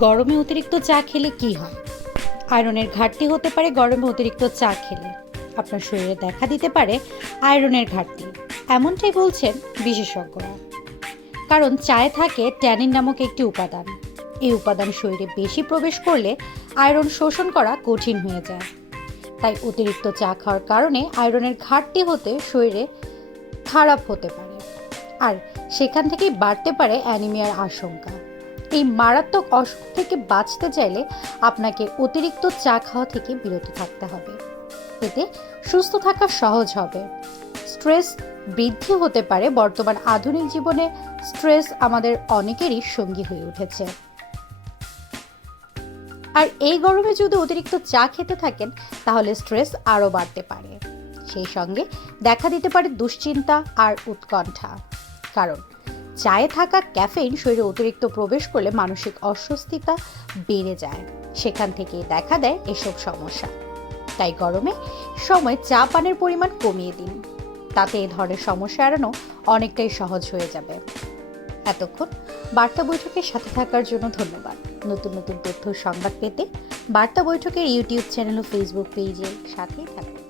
গরমে অতিরিক্ত চা খেলে কি হয়? আয়রনের ঘাটতি হতে পারে গরমে অতিরিক্ত চা খেলে। আপনার শরীরে দেখা দিতে পারে আয়রনের ঘাটতি, এমনটাই বলছেন বিশেষজ্ঞরা। কারণ চায়ে থাকে ট্যানিন নামক একটি উপাদান। এই উপাদান শরীরে বেশি প্রবেশ করলে আয়রন শোষণ করা কঠিন হয়ে যায়। তাই অতিরিক্ত চা খাওয়ার কারণে আয়রনের ঘাটতি হতে শরীরে খারাপ হতে পারে, আর সেখান থেকেই বাড়তে পারে অ্যানিমিয়ার আশঙ্কা। এই মারাত্মক অসুখ থেকে বাঁচতে চাইলে আপনাকে অতিরিক্ত চা খাওয়া থেকে বিরত থাকতে হবে। এতে সুস্থ থাকা সহজ হবে। স্ট্রেস বৃদ্ধি হতে পারে। বর্তমান আধুনিক জীবনে স্ট্রেস আমাদের অনেকেরই সঙ্গী হয়ে উঠেছে। আর এই গরমে যদি অতিরিক্ত চা খেতে থাকেন তাহলে স্ট্রেস আরও বাড়তে পারে। সেই সঙ্গে দেখা দিতে পারে দুশ্চিন্তা আর উৎকণ্ঠা। কারণ চায়ে থাকা ক্যাফেইন শরীরে অতিরিক্ত প্রবেশ করলে মানসিক অস্বস্তিতা বেড়ে যায়। সেখান থেকে দেখা দেয় এসব সমস্যা। তাই গরমে সময় চা পানের পরিমাণ কমিয়ে দিন। তাতে এ ধরনের সমস্যা এড়ানো অনেকটাই সহজ হয়ে যাবে। এতক্ষণ বার্তা বৈঠকের সাথে থাকার জন্য ধন্যবাদ। নতুন নতুন তথ্য সংবাদ পেতে বার্তা বৈঠকের ইউটিউব চ্যানেল ও ফেসবুক পেজের সাথেই থাকুন।